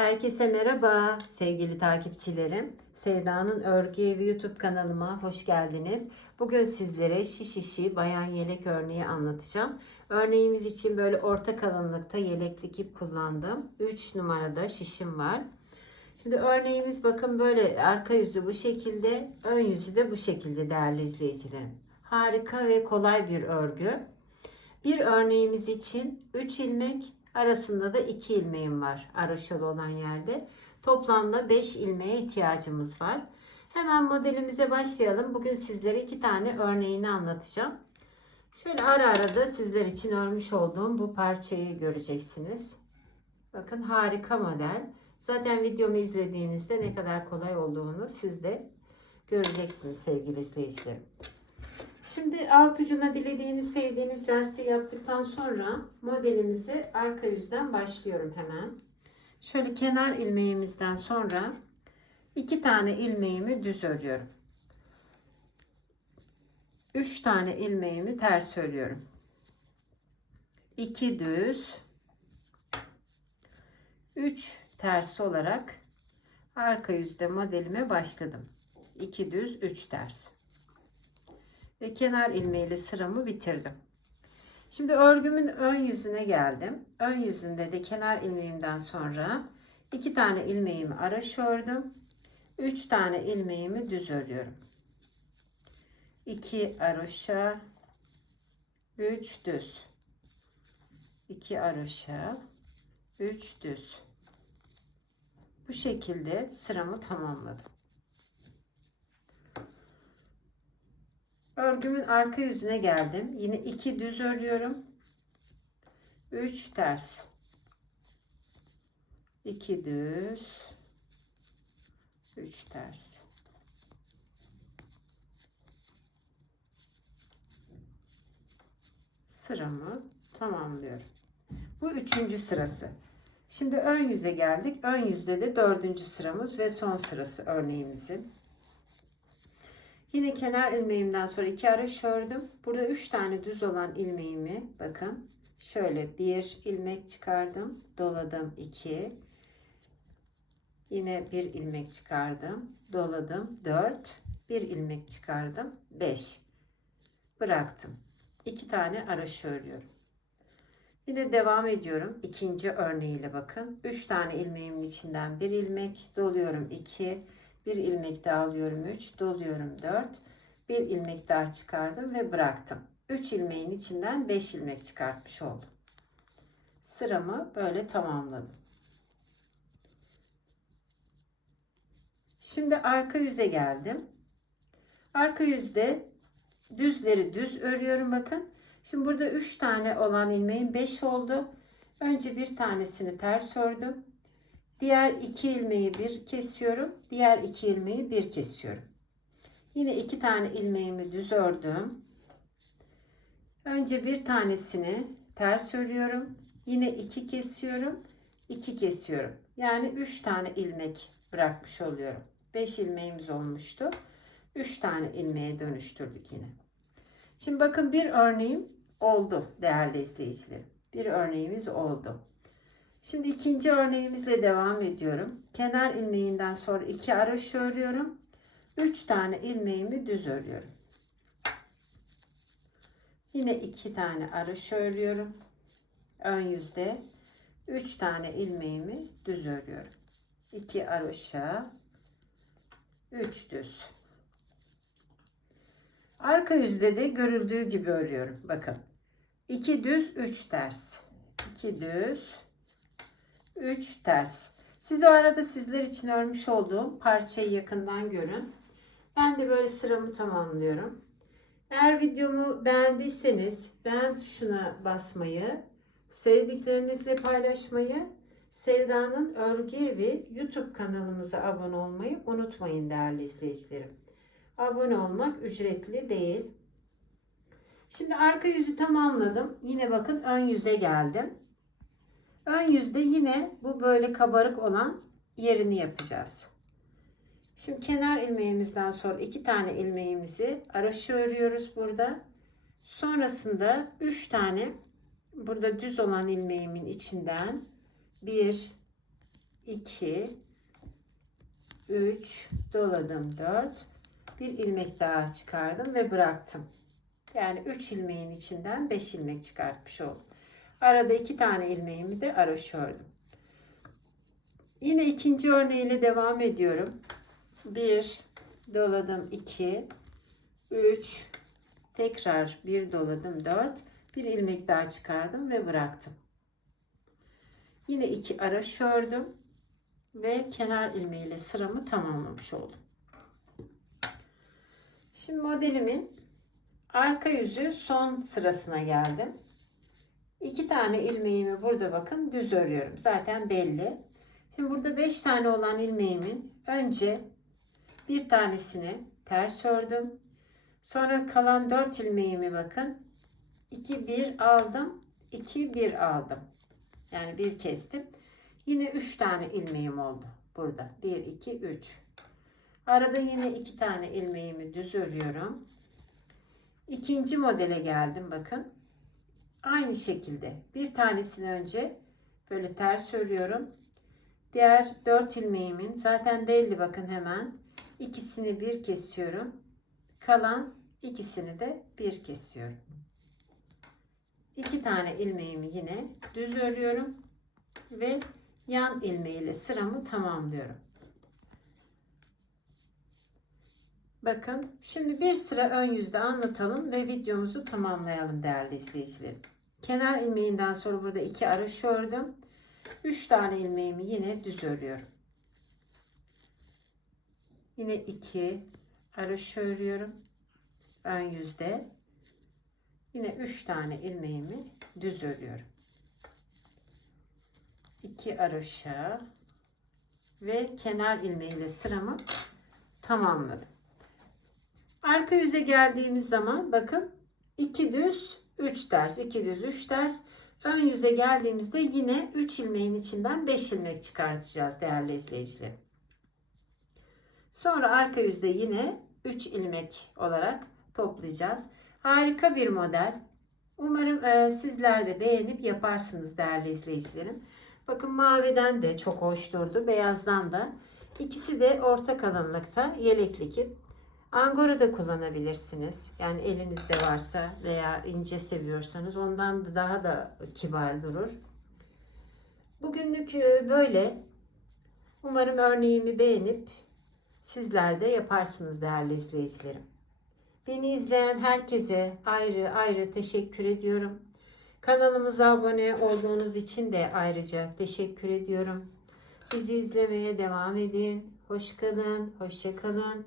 Herkese merhaba sevgili takipçilerim. Sevda'nın Örgü Evi YouTube kanalıma hoş geldiniz. Bugün sizlere şiş işi bayan yelek örneği anlatacağım. Örneğimiz için böyle orta kalınlıkta yeleklik ip kullandım. 3 numarada şişim var. Şimdi örneğimiz bakın böyle arka yüzü bu şekilde, ön yüzü de bu şekilde değerli izleyicilerim. Harika ve kolay bir örgü. Bir örneğimiz için 3 ilmek arasında da 2 ilmeğim var aroşalı olan yerde. Toplamda 5 ilmeğe ihtiyacımız var. Hemen modelimize başlayalım. Bugün sizlere iki tane örneğini anlatacağım. Şöyle ara ara da sizler için örmüş olduğum bu parçayı göreceksiniz. Bakın harika model. Zaten videomu izlediğinizde ne kadar kolay olduğunu siz de göreceksiniz sevgili izleyicilerim. Şimdi alt ucuna dilediğiniz, sevdiğiniz lastiği yaptıktan sonra modelimizi arka yüzden başlıyorum hemen. Şöyle kenar ilmeğimizden sonra iki tane ilmeğimi düz örüyorum. Üç tane ilmeğimi ters örüyorum. İki düz, üç ters olarak arka yüzde modelime başladım. İki düz, üç ters ve kenar ilmeğiyle sıramı bitirdim. Şimdi örgümün ön yüzüne geldim. Ön yüzünde de kenar ilmeğimden sonra iki tane ilmeğimi araş ördüm. Üç tane ilmeğimi düz örüyorum. 2 aroşa 3 düz 2 aroşa 3 düz bu şekilde sıramı tamamladım. Örgümün arka yüzüne geldim. Yine iki düz örüyorum. 3 ters. 2 düz. 3 ters. Sıramı tamamlıyorum. Bu üçüncü sırası. Şimdi ön yüze geldik. Ön yüzde de dördüncü sıramız ve son sırası örneğimizin. Yine kenar ilmeğimden sonra iki araş ördüm. Burada üç tane düz olan ilmeğimi bakın şöyle bir ilmek çıkardım. Doladım iki. Yine bir ilmek çıkardım. Doladım dört. Bir ilmek çıkardım. Beş. Bıraktım. İki tane araş örüyorum. Yine devam ediyorum. İkinci örneğiyle bakın. Üç tane ilmeğimin içinden bir ilmek doluyorum. iki bir ilmek daha alıyorum 3 doluyorum 4 bir ilmek daha çıkardım ve bıraktım. 3 ilmeğin içinden 5 ilmek çıkartmış oldum. Sıramı böyle tamamladım. Şimdi arka yüze geldim. Arka yüzde düzleri düz örüyorum bakın. Şimdi burada 3 tane olan ilmeğin 5 oldu. Önce bir tanesini ters ördüm Diğer iki ilmeği bir kesiyorum. Diğer iki ilmeği bir kesiyorum. Yine iki tane ilmeğimi düz ördüm. Önce bir tanesini ters örüyorum. Yine iki kesiyorum. iki kesiyorum. Yani üç tane ilmek bırakmış oluyorum. Beş ilmeğimiz olmuştu. Üç tane ilmeğe dönüştürdük yine. Şimdi bakın bir örneğim oldu değerli izleyicilerim. Bir örneğimiz oldu. Şimdi ikinci örneğimizle devam ediyorum. Kenar ilmeğinden sonra iki araş örüyorum. Üç tane ilmeğimi düz örüyorum. Yine iki tane araş örüyorum. Ön yüzde üç tane ilmeğimi düz örüyorum. İki araşa üç düz. Arka yüzde de görüldüğü gibi örüyorum. Bakın. 2 düz, 3 ters. 2 düz, 3 ters. Siz o arada sizler için örmüş olduğum parçayı yakından görün. Ben de böyle sıramı tamamlıyorum. Eğer videomu beğendiyseniz beğen tuşuna basmayı, sevdiklerinizle paylaşmayı, Sevda'nın Örgü Evi YouTube kanalımıza abone olmayı unutmayın değerli izleyicilerim. Abone olmak ücretli değil. Şimdi arka yüzü tamamladım. Yine bakın ön yüze geldim. Ön yüzde yine bu böyle kabarık olan yerini yapacağız. Şimdi kenar ilmeğimizden sonra iki tane ilmeğimizi araşı örüyoruz burada. Sonrasında üç tane burada düz olan ilmeğimin içinden bir, 2 3 doladım 4 bir ilmek daha çıkardım ve bıraktım. Yani 3 ilmeğin içinden 5 ilmek çıkartmış oldum. Arada 2 tane ilmeğimi de araş ördüm. Yine ikinci örneğiyle devam ediyorum. 1 doladım 2 3 tekrar bir doladım 4 bir ilmek daha çıkardım ve bıraktım. Yine iki araş ördüm ve kenar ilmeğiyle sıramı tamamlamış oldum. Şimdi modelimin arka yüzü son sırasına geldim. İki tane ilmeğimi burada bakın düz örüyorum. Zaten belli. Şimdi burada beş tane olan ilmeğimin önce bir tanesini ters ördüm. Sonra kalan dört ilmeğimi bakın. 2 1 aldım. 2 1 aldım. Yani bir kestim. Yine 3 tane ilmeğim oldu burada. 1 2 3. Arada yine 2 tane ilmeğimi düz örüyorum. İkinci modele geldim bakın. Aynı şekilde bir tanesini önce böyle ters örüyorum. Diğer 4 ilmeğimin zaten belli bakın hemen. ikisini bir kesiyorum. Kalan ikisini de bir kesiyorum. İki tane ilmeğimi yine düz örüyorum ve yan ilmeğiyle sıramı tamamlıyorum. Bakın şimdi bir sıra ön yüzde anlatalım ve videomuzu tamamlayalım değerli izleyicilerim. Kenar ilmeğinden sonra burada iki araş ördüm. Üç tane ilmeğimi yine düz örüyorum. Yine iki araş örüyorum. Ön yüzde. Yine üç tane ilmeğimi düz örüyorum. İki araşa ve kenar ilmeğiyle sıramı tamamladım. Arka yüze geldiğimiz zaman bakın 2 düz 3 ters 2 düz 3 ters ön yüze geldiğimizde yine 3 ilmeğin içinden 5 ilmek çıkartacağız değerli izleyicilerim. Sonra arka yüzde yine 3 ilmek olarak toplayacağız. Harika bir model. Umarım e, sizler de beğenip yaparsınız değerli izleyicilerim. Bakın maviden de çok hoş durdu. Beyazdan da. İkisi de orta kalınlıkta yelekli ip. Angora da kullanabilirsiniz. Yani elinizde varsa veya ince seviyorsanız ondan da daha da kibar durur. Bugünlük e, böyle. Umarım örneğimi beğenip sizler de yaparsınız değerli izleyicilerim. Beni izleyen herkese ayrı ayrı teşekkür ediyorum. Kanalımıza abone olduğunuz için de ayrıca teşekkür ediyorum. Bizi izlemeye devam edin. Hoş kalın, hoşça kalın.